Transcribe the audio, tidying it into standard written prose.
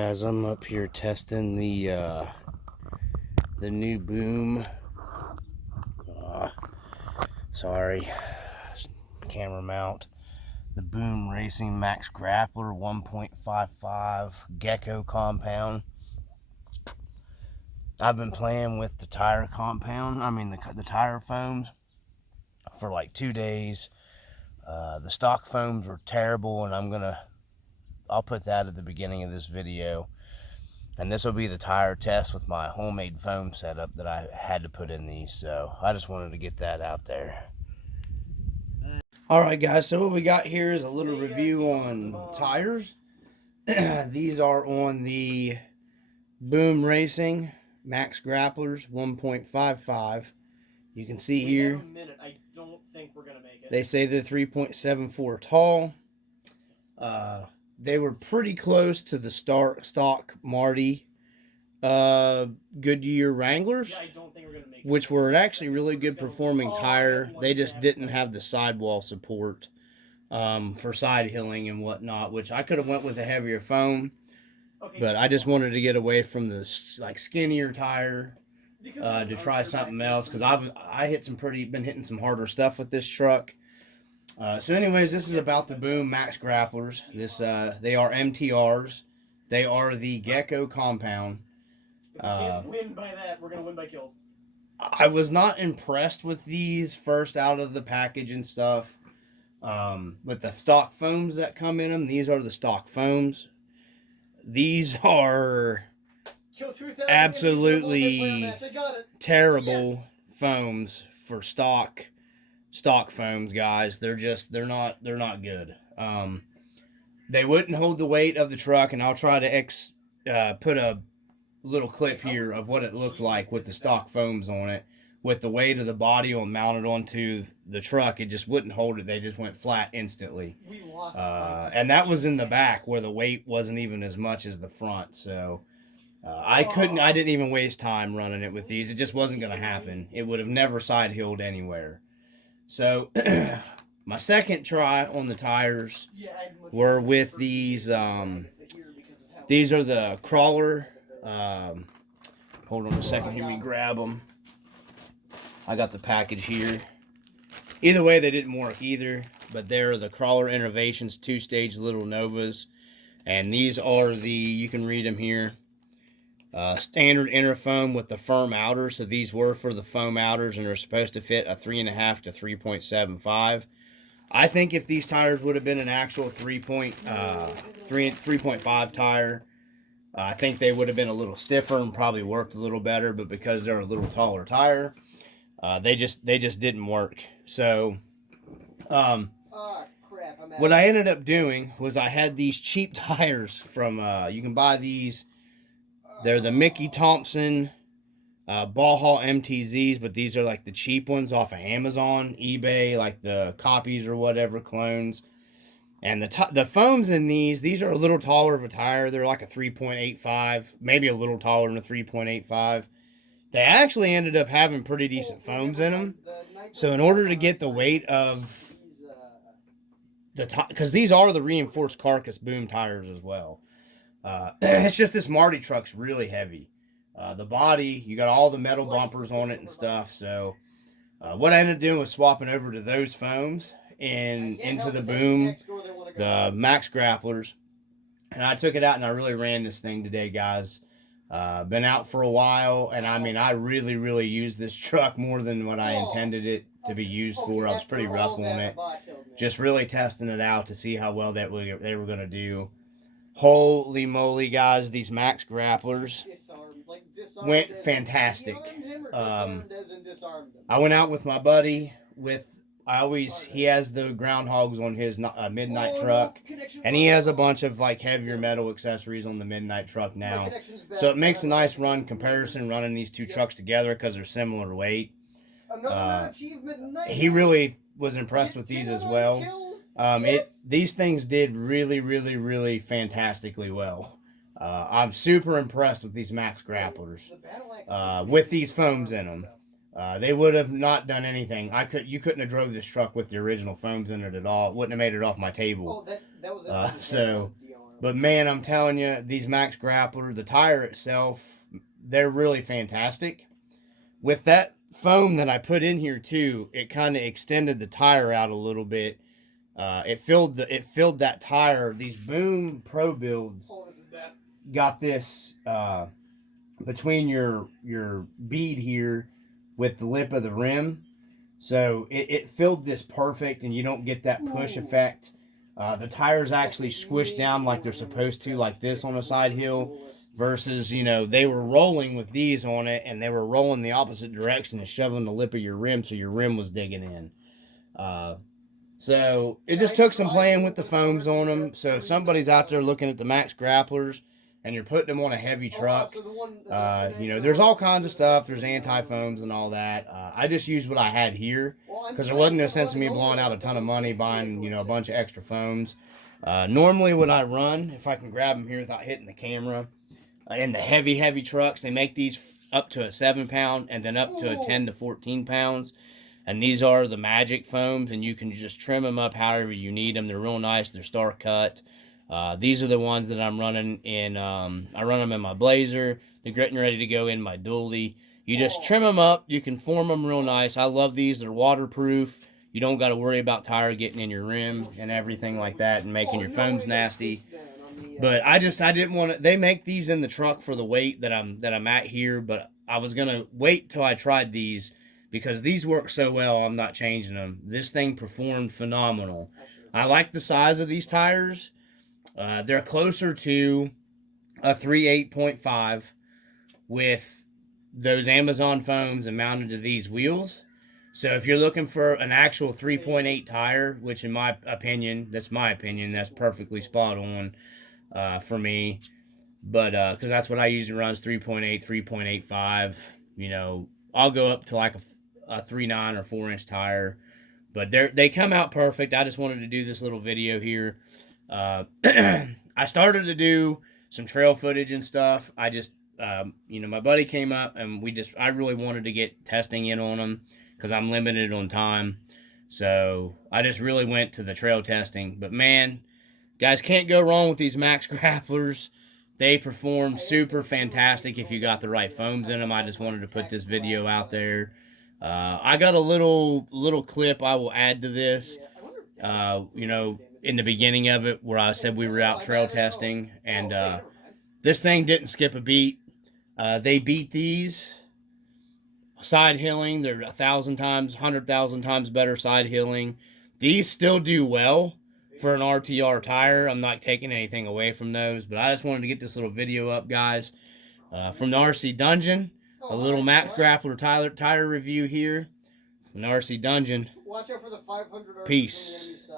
guys, I'm up here testing the new boom. Sorry, camera mount. The Boom Racing Maxx Grappler 1.55 Gecko compound. I've been playing with the tire compound. The tire foams for like 2 days. The stock foams were terrible, and I'll put that at the beginning of this video. And this will be the tire test with my homemade foam setup that I had to put in these. So I just wanted to get that out there. Alright guys, so what we got here is a little review on tires. These are on the Boom Racing Maxx Grapplers 1.55. You can see here, I don't think we're gonna make it. They say they're 3.74 tall. They were pretty close to the stock Marty Goodyear Wranglers, Yeah, I don't think we're gonna make it. which were actually really good performing tire. They just didn't have the sidewall support for side hilling and whatnot, which I could have went with a heavier foam, but I just wanted to get away from the skinnier tire to try something else, because been hitting some harder stuff with this truck. So anyways, this is about the Boom Maxx Grapplers. They are MTRs. They are the Gecko compound. If we can't win by that, we're going to win by kills. I was not impressed with these first out of the package and stuff. With the stock foams that come in them, these are the stock foams. These are absolutely terrible foams for stock foams, guys. They're not good. They wouldn't hold the weight of the truck, and I'll try to put a little clip here of what it looked like with the stock foams on it. With the weight of the body mounted onto the truck, it just wouldn't hold it. They just went flat instantly. And that was in the back where the weight wasn't even as much as the front. So I didn't even waste time running it with these. It just wasn't going to happen. It would have never side hilled anywhere. So my second try on the tires were with these. These are the Crawler. Hold on a second, let me grab them. I got the package here. Either way, they didn't work either, but they're the Crawler Innovations 2-stage Little Novas, and these are you can read them here. Standard inner foam with the firm outer. So these were for the foam outers, and they're supposed to fit a 3.5 to 3.75. I think if these tires would have been an actual 3.5 tire, I think they would have been a little stiffer and probably worked a little better. But because they're a little taller tire, they just didn't work. So what I ended up doing was I had these cheap tires from you can buy these. They're the Mickey Thompson Ball Haul MTZs, but these are like the cheap ones off of Amazon, eBay, like the copies or whatever, clones. And the foams in these are a little taller of a tire. They're like a 3.85, maybe a little taller than a 3.85. They actually ended up having pretty decent foams in them. So in order to get the weight of because these are the reinforced carcass Boom tires as well. It's just this Marty truck's really heavy. The body, you got all the metal bumpers on it and stuff. So what I ended up doing was swapping over to those foams and into the Boom, the Maxx Grapplers. And I took it out and I really ran this thing today, guys. Been out for a while, and I really, really used this truck more than what I intended it to be used for. I was pretty rough on it. Just really testing it out to see how well they were going to do. Holy moly, guys, these Maxx Grapplers went fantastic. I went out with my buddy he has the groundhogs on his midnight truck, and he has a bunch of like heavier metal accessories on the midnight truck now. So it makes a nice run comparison running these two trucks together because they're similar weight. He really was impressed with these as well. These things did really, really, really fantastically well. I'm super impressed with these Maxx Grapplers with these foams in them. They would have not done anything. You couldn't have drove this truck with the original foams in it at all. It wouldn't have made it off my table. So But man, I'm telling you, these Maxx Grappler, the tire itself, they're really fantastic. With that foam that I put in here too, it kind of extended the tire out a little bit. It filled that tire. These Boom Pro builds got this between your bead here with the lip of the rim, so it filled this perfect, and you don't get that push effect. The tires actually squish down like they're supposed to, like this on a side hill, versus, you know, they were rolling with these on it, and they were rolling the opposite direction and shoving the lip of your rim, so your rim was digging in. So it just took some playing with the foams on them. So if somebody's out there looking at the Maxx Grapplers and you're putting them on a heavy truck, you know, there's all kinds of stuff. There's anti-foams and all that. I just used what I had here because there wasn't no sense in me blowing out a ton of money buying, you know, a bunch of extra foams. Normally what I run, if I can grab them here without hitting the camera, in the heavy trucks, they make these up to a 7-pound and then up to a 10 to 14 pounds. And these are the Magic foams, and you can just trim them up however you need them. They're real nice. They're star cut. These are the ones that I'm running in. I run them in my Blazer. They're getting ready to go in my dually. You just trim them up. You can form them real nice. I love these. They're waterproof. You don't got to worry about tire getting in your rim and everything like that and making your foams nasty. But I didn't want to. They make these in the truck for the weight that I'm at here. But I was gonna wait till I tried these, because these work so well, I'm not changing them. This thing performed phenomenal. I like the size of these tires. They're closer to a 3.8.5 with those Amazon foams and mounted to these wheels. So if you're looking for an actual 3.8 tire, which in my opinion, that's perfectly spot on for me. But because that's what I usually run is 3.8, 3.85. You know, I'll go up to like a 3.9 or 4-inch tire, but they come out perfect. I just wanted to do this little video here. I started to do some trail footage and stuff. I just, you know, my buddy came up and I really wanted to get testing in on them because I'm limited on time. So I just really went to the trail testing. But man, guys, can't go wrong with these Maxx Grapplers. They perform super fantastic if you got the right foams in them. I just wanted to put this video out there. I got a little clip I will add to this, you know, in the beginning of it where I said we were out trail testing, and this thing didn't skip a beat. They beat these side hilling. They're 1,000 times, 100,000 times better side hilling. These still do well for an RTR tire. I'm not taking anything away from those, but I just wanted to get this little video up, guys. From the RC Dungeon, a little Maxx Grappler tire review here from the RC Dungeon. Watch out for the 500 Peace.